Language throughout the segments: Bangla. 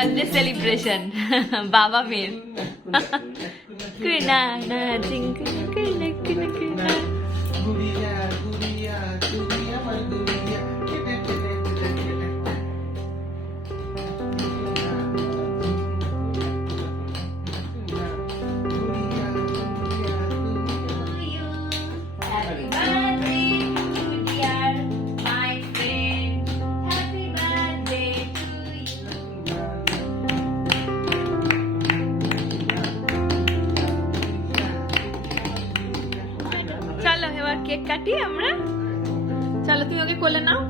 প্রি বার্থডে সেলিব্রেশন বাবা মেয়ের আমরা। চলো তুমি ওকে কোলে নাও।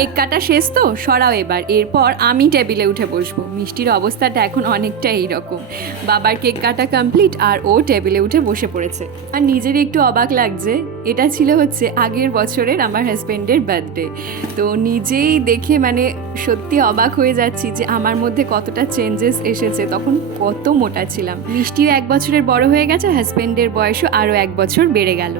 Cake কাটা শেষ তো? সরাও এবার। এরপর আমি টেবিলে উঠে বসবো। মিষ্টির অবস্থাটা এখন অনেকটা এইরকম। বাবার কেক কাটা কমপ্লিট আর ও টেবিলে উঠে বসে পড়েছে। আর নিজের একটু অবাক লাগছে, এটা ছিল হচ্ছে আগের বছরের আমার হাজব্যান্ডের বার্থডে তো নিজেই দেখে মানে সত্যি অবাক হয়ে যাচ্ছি যে আমার মধ্যে কতটা চেঞ্জেস এসেছে, তখন কত মোটা ছিলাম। মিষ্টিও এক বছরের বড় হয়ে গেছে হাজব্যান্ডের বয়সও আরও এক বছর বেড়ে গেল।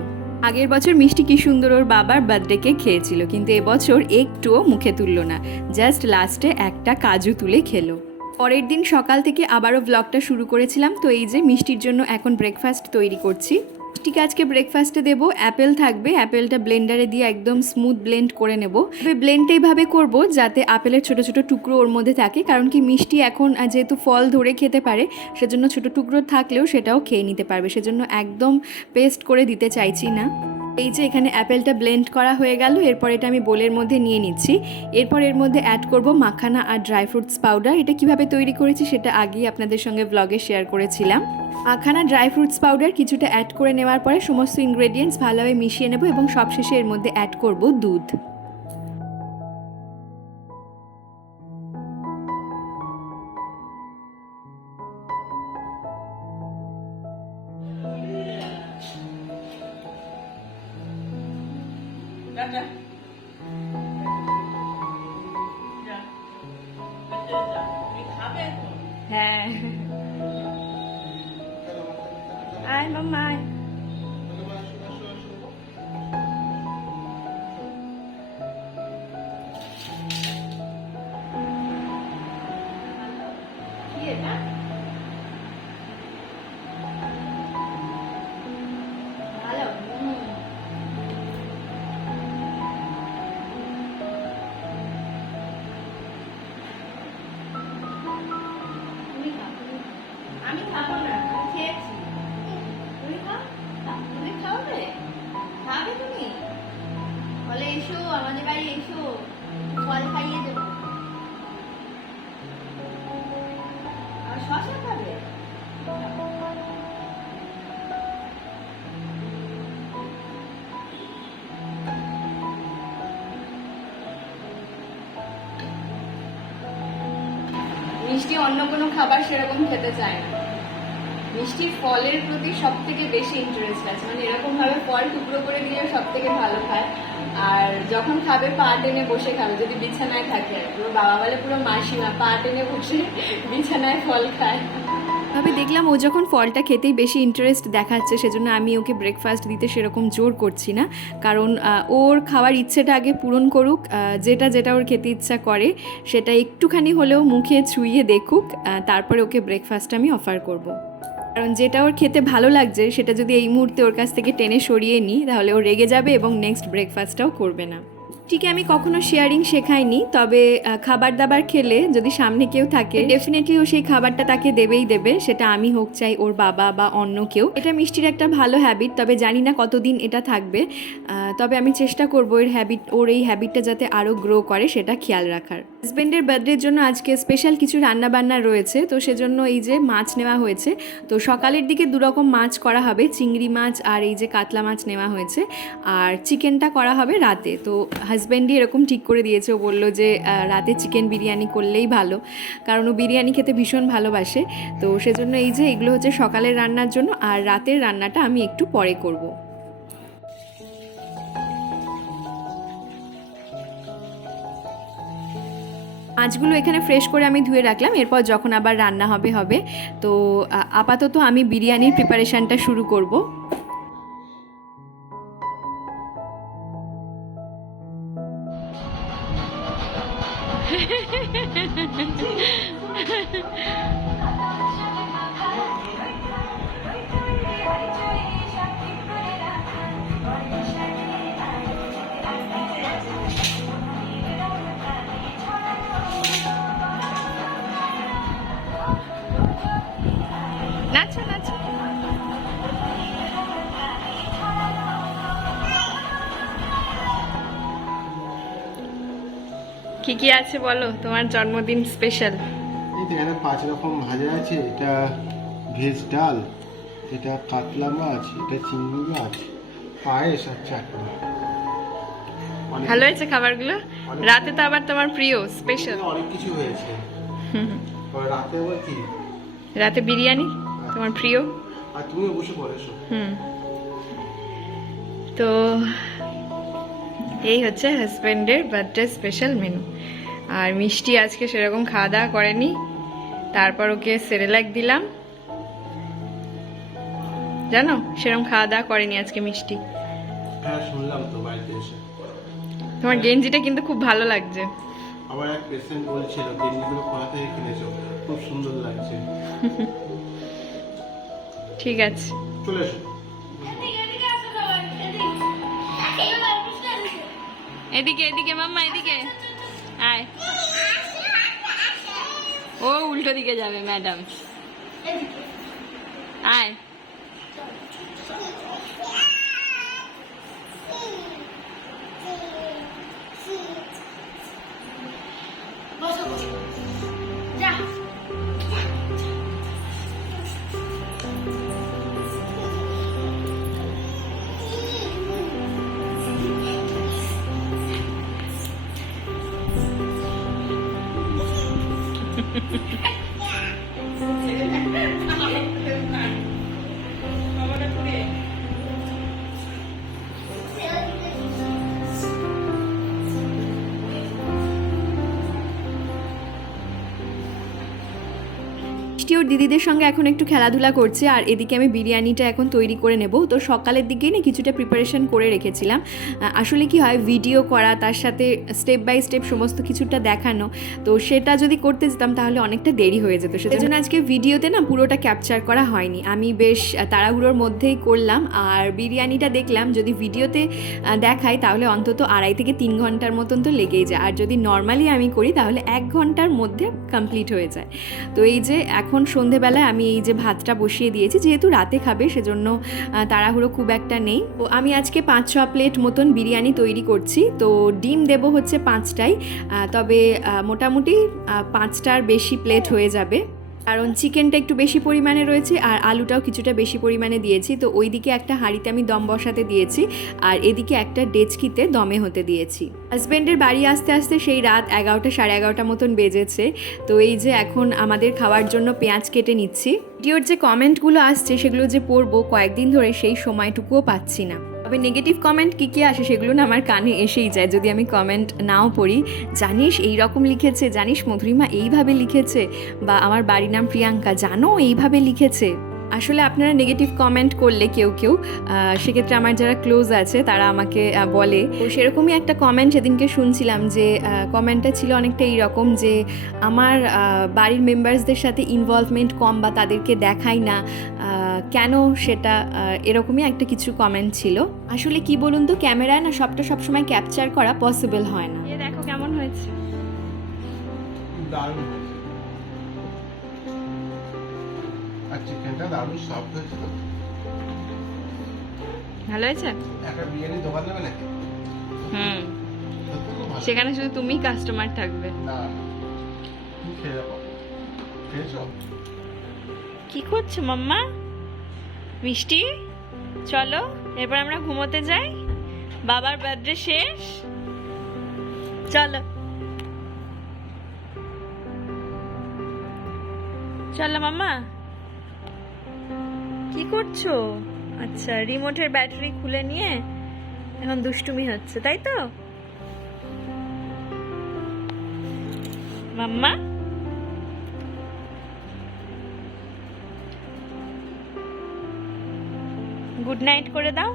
আগের বছর মিষ্টি কি সুন্দর ওর বাবার বার্থডেকে খেয়েছিল, কিন্তু এবছর একটুও মুখে তুলল না। জাস্ট লাস্টে একটা কাজু তুলে খেলো। পরের দিন সকাল থেকে আবারও ব্লগটা শুরু করেছিলাম, তো এই যে মিষ্টির জন্য এখন ব্রেকফাস্ট তৈরি করছি। মিষ্টিকে আজকে ব্রেকফাস্টে দেবো অ্যাপেল থাকবে অ্যাপেলটা ব্লেন্ডারে দিয়ে একদম স্মুথ ব্লেন্ড করে নেব। তবে ব্লেন্ডটা এইভাবে করব যাতে আপেলের ছোট ছোট টুকরো ওর মধ্যে থাকে, কারণ কি মিষ্টি এখন যেহেতু ফল ধরে খেতে পারে, সেজন্য ছোট টুকরো থাকলেও সেটাও খেয়ে নিতে পারবে। সেজন্য একদম পেস্ট করে দিতে চাইছি না। এই যে এখানে অ্যাপেলটা ব্লেন্ড করা হয়ে গেল, এরপর এটা আমি বোলের মধ্যে নিয়ে নিচ্ছি। এরপর এর মধ্যে অ্যাড করব মাখানা আর ড্রাই ফ্রুটস পাউডার এটা কীভাবে তৈরি করেছি সেটা আগেই আপনাদের সঙ্গে ব্লগে শেয়ার করেছিলাম। মাখানা ড্রাই ফ্রুটস পাউডার কিছুটা অ্যাড করে নেওয়ার পরে সমস্ত ইনগ্রেডিয়েন্টস ভালোভাবে মিশিয়ে নেব এবং সবশেষে এর মধ্যে অ্যাড করব দুধ। হ্যাঁ আয় মাম্মা অন্য কোনো খাবার সেরকম খেতে চায় না। মিষ্টি ফলের প্রতি সব থেকে বেশি ইন্টারেস্ট আছে। মানে এরকম ভাবে ফল টুকরো করে দিলে সব থেকে ভালো খায়। আর যখন খাবে, পা টেনে বসে খাবে। যদি বিছানায় থাকে আর পুরো বাবা বলে পুরো মাসিমা, পা টেনে বসে বিছানায় ফল খায়। তবে দেখলাম ও যখন ফলটা খেতেই বেশি ইন্টারেস্ট দেখাচ্ছে, সেজন্য আমি ওকে ব্রেকফাস্ট দিতে সেরকম জোর করছি না কারণ ওর খাওয়ার ইচ্ছেটা আগে পূরণ করুক যেটা যেটা ওর খেতে ইচ্ছা করে, সেটা একটুখানি হলেও মুখে ছুঁয়ে দেখুক তারপরে ওকে ব্রেকফাস্ট আমি অফার করব। কারণ, যেটা ওর খেতে ভালো লাগছে, সেটা যদি এই মুহূর্তে ওর কাছ থেকে টেনে সরিয়ে নিই, তাহলে ও রেগে যাবে এবং নেক্সট ব্রেকফাস্টটাও করবে না মিষ্টিকে আমি কখনো শেয়ারিং শেখাইনি, তবে খাবার দাবার খেলে যদি সামনে কেউ থাকে ডেফিনেটলি ও সেই খাবারটা তাকে দেবেই দেবে, সেটা আমি হোক চাই ওর বাবা বা অন্য কেউ। এটা মিষ্টির একটা ভালো হ্যাবিট তবে জানি না কতদিন এটা থাকবে। তবে আমি চেষ্টা করব এর হ্যাবিট ওর এই হ্যাবিটটা যাতে আরও গ্রো করে, সেটা খেয়াল রাখার। হাজব্যান্ডের বার্থডের জন্য আজকে স্পেশাল কিছু রান্না বান্না রয়েছে, তো সেজন্য এই যে মাছ নেওয়া হয়েছে। তো সকালের দিকে দুরকম মাছ করা হবে, চিংড়ি মাছ আর এই যে কাতলা মাছ নেওয়া হয়েছে। আর চিকেনটা করা হবে রাতে, তো হাজব্যান্ডই এরকম ঠিক করে দিয়েছে। ও বলল যে রাতে চিকেন বিরিয়ানি করলেই ভালো, কারণ ও বিরিয়ানি খেতে ভীষণ ভালোবাসে। তো সেজন্য এই যে এগুলো হচ্ছে সকালের রান্নার জন্য, আর রাতের রান্নাটা আমি একটু পরে করব। মাছগুলো এখানে ফ্রেশ করে আমি ধুয়ে রাখলাম, এরপর যখন আবার রান্না হবে হবে, তো আপাতত আমি বিরিয়ানির প্রিপারেশানটা শুরু করব। কি কি আছে বলো? তোমার জন্মদিন স্পেশাল এখানে পাঁচ রকম ভাজা আছে এটা ভেজ ডাল এটা কাতলা মাছ এটা চিংড়ি মাছ পায়েস আর চাটনি। ভালো হয়েছে খাবারগুলো? রাতে তো আবার তোমার প্রিয় স্পেশাল অনেক কিছু হয়েছে। রাতে আবার কি? রাতে বিরিয়ানি তোমার প্রিয়। আর তুমিও বসে পড়ো এসো হুম। তো এই হচ্ছে হাজব্যান্ডের বার্থডে স্পেশাল মেনু আর মিষ্টি আজকে সেরকম খাওয়া দাওয়া করেনি। তারপর ওকে সেরেলাক দিলাম। জানো? সেরকম খাওয়া দাওয়া করেনি আজকে মিষ্টি। হ্যাঁ তোমার গেঞ্জিটা কিন্তু খুব ভালো লাগছে। আমার এক পেশেন্ট বলছিল গেঞ্জিগুলো কোথা থেকে কিনেছো? খুব সুন্দর লাগছে। ঠিক আছে। চলে এসো। এদিকে এদিকে মাম্মা এদিকে। আয়। ও উল্টো দিকে যাবে ম্যাডাম। আয়। মিষ্টি ওর দিদিদের সঙ্গে এখন একটু খেলাধুলা করছে, আর এদিকে আমি বিরিয়ানিটা এখন তৈরি করে নেব। তো সকালের দিকেই না কিছুটা প্রিপারেশন করে রেখেছিলাম। আসলে কি হয় ভিডিও করা, তার সাথে স্টেপ বাই স্টেপ সমস্ত কিছুটা দেখানো, তো সেটা যদি করতে যেতাম তাহলে অনেকটা দেরি হয়ে যেত। সেজন্য আজকে ভিডিওতে না পুরোটা ক্যাপচার করা হয়নি। আমি বেশ তাড়াহুড়োর মধ্যেই করলাম, আর বিরিয়ানিটা দেখলাম, যদি ভিডিওতে দেখাই তাহলে অন্তত আড়াই থেকে তিন ঘণ্টার মতন তো লেগেই যায়। আর যদি নর্মালি আমি করি তাহলে এক ঘণ্টার মধ্যে কমপ্লিট হয়ে যায়। তো এই যে এখন সন্ধেবেলায় আমি এই যে ভাতটা বসিয়ে দিয়েছি, যেহেতু রাতে খাবে, সেজন্য তাড়াহুড়ো খুব একটা নেই। তো আমি আজকে পাঁচ, ছ প্লেট মতন বিরিয়ানি তৈরি করছি। তো ডিম দেব হচ্ছে পাঁচটাই তবে মোটামুটি পাঁচটার বেশি প্লেট হয়ে যাবে। কারণ চিকেনটা একটু বেশি পরিমাণে রয়েছে আর আলুটাও কিছুটা বেশি পরিমাণে দিয়েছি। তো ওইদিকে একটা হাঁড়িতে আমি দম বসাতে দিয়েছি আর এদিকে একটা ডেচকিতে দমে হতে দিয়েছি। হাজব্যান্ডের বাড়ি আসতে আসতে সেই রাত এগারোটা সাড়ে এগারোটা মতন বেজেছে। তো এই যে এখন আমাদের খাওয়ার জন্য পেঁয়াজ কেটে নিচ্ছি। ভিডিওর যে কমেন্টগুলো আসছে সেগুলো যে পড়ব কয়েকদিন ধরে সেই সময়টুকুও পাচ্ছি না। তবে নেগেটিভ কমেন্ট কী কী আসে সেগুলো না আমার কানে এসেই যায়। যদি আমি কমেন্ট নাও পড়ি, জানিস এই রকম লিখেছে, জানিস মধুরিমা এইভাবে লিখেছে বা আমার বাড়ির নাম প্রিয়াঙ্কা, জানো এইভাবে লিখেছে? আসলে আপনারা নেগেটিভ কমেন্ট করলে কেউ কেউ সেক্ষেত্রে আমার যারা ক্লোজ আছে তারা আমাকে বলে। তো সেরকমই একটা কমেন্ট সেদিনকে শুনছিলাম যে কমেন্টটা ছিল অনেকটা এইরকম যে, আমার বাড়ির মেম্বার্সদের সাথে ইনভলভমেন্ট কম বা তাদেরকে দেখাই না। কেন সেটা এরকমই একটা কিছু কমেন্ট ছিল। আসলে কি বলুন তো ক্যামেরায় না সবটা সবসময় ক্যাপচার করা পসিবল হয় না। এ দেখো কেমন হয়েছে। আর চিকেনটা দারুণ সফট হয়েছে তো। ভালো হয়েছে? একটা বিরিয়ানি দোকান দেবে নাকি? হুম। সেখানে শুধু তুমিই কাস্টমার থাকবে। তুমি কি করছ মাম্মা? মিষ্টি? চলো, এরপর আমরা ঘুমোতে যাই। বাবার বার্থডে শেষ। চলো। চলো, মাম্মা। কি করছ? আচ্ছা রিমোটের ব্যাটারি খুলে নিয়ে এখন দুষ্টুমি হচ্ছে, তাই তো? মাম্মা? গুড নাইট করে দাও।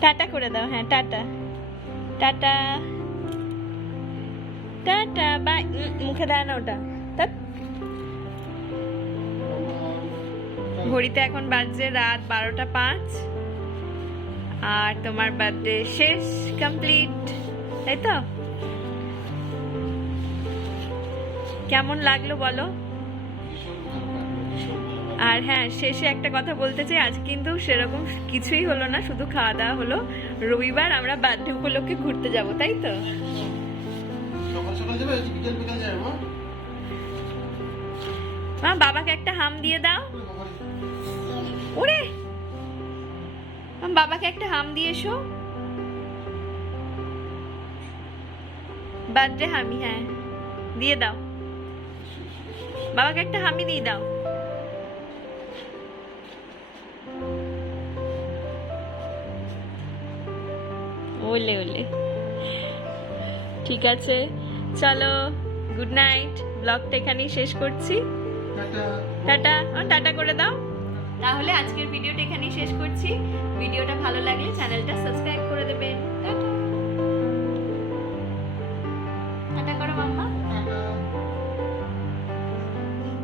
টাটা করে দাও হ্যাঁ টাটা টাটা টাটা বাই মুখে দেয় না ওটা। ঘড়িতে এখন বাজছে রাত বারোটা পাঁচ। আর তোমার বার্থডে শেষ কমপ্লিট তাই তো? কেমন লাগল বলো? আর হ্যাঁ শেষে একটা কথা বলতে চাই আজ কিন্তু সেরকম কিছুই হলো না শুধু খাওয়া দাওয়া হলো। রবিবার আমরা বার্থডে উপলক্ষে ঘুরতে যাব তাই তো? মা? বাবাকে একটা হাম দিয়ে দাও। ওরে! বাবাকে একটা হাম দিয়ে এসো। বার্থডে হামি হ্যাঁ। দিয়ে দাও। বাবাকে একটা হামি দিয়ে দাও। ওলে ওলে। ঠিক আছে চলো গুড নাইট ব্লগটা এখানেই শেষ করছি। টাটা। টাটা টাটা করে দাও। তাহলে আজকের ভিডিওটা এখানেই শেষ করছি। ভিডিওটা ভালো লাগলে চ্যানেলটা সাবস্ক্রাইব করে দেবেন। টাটা।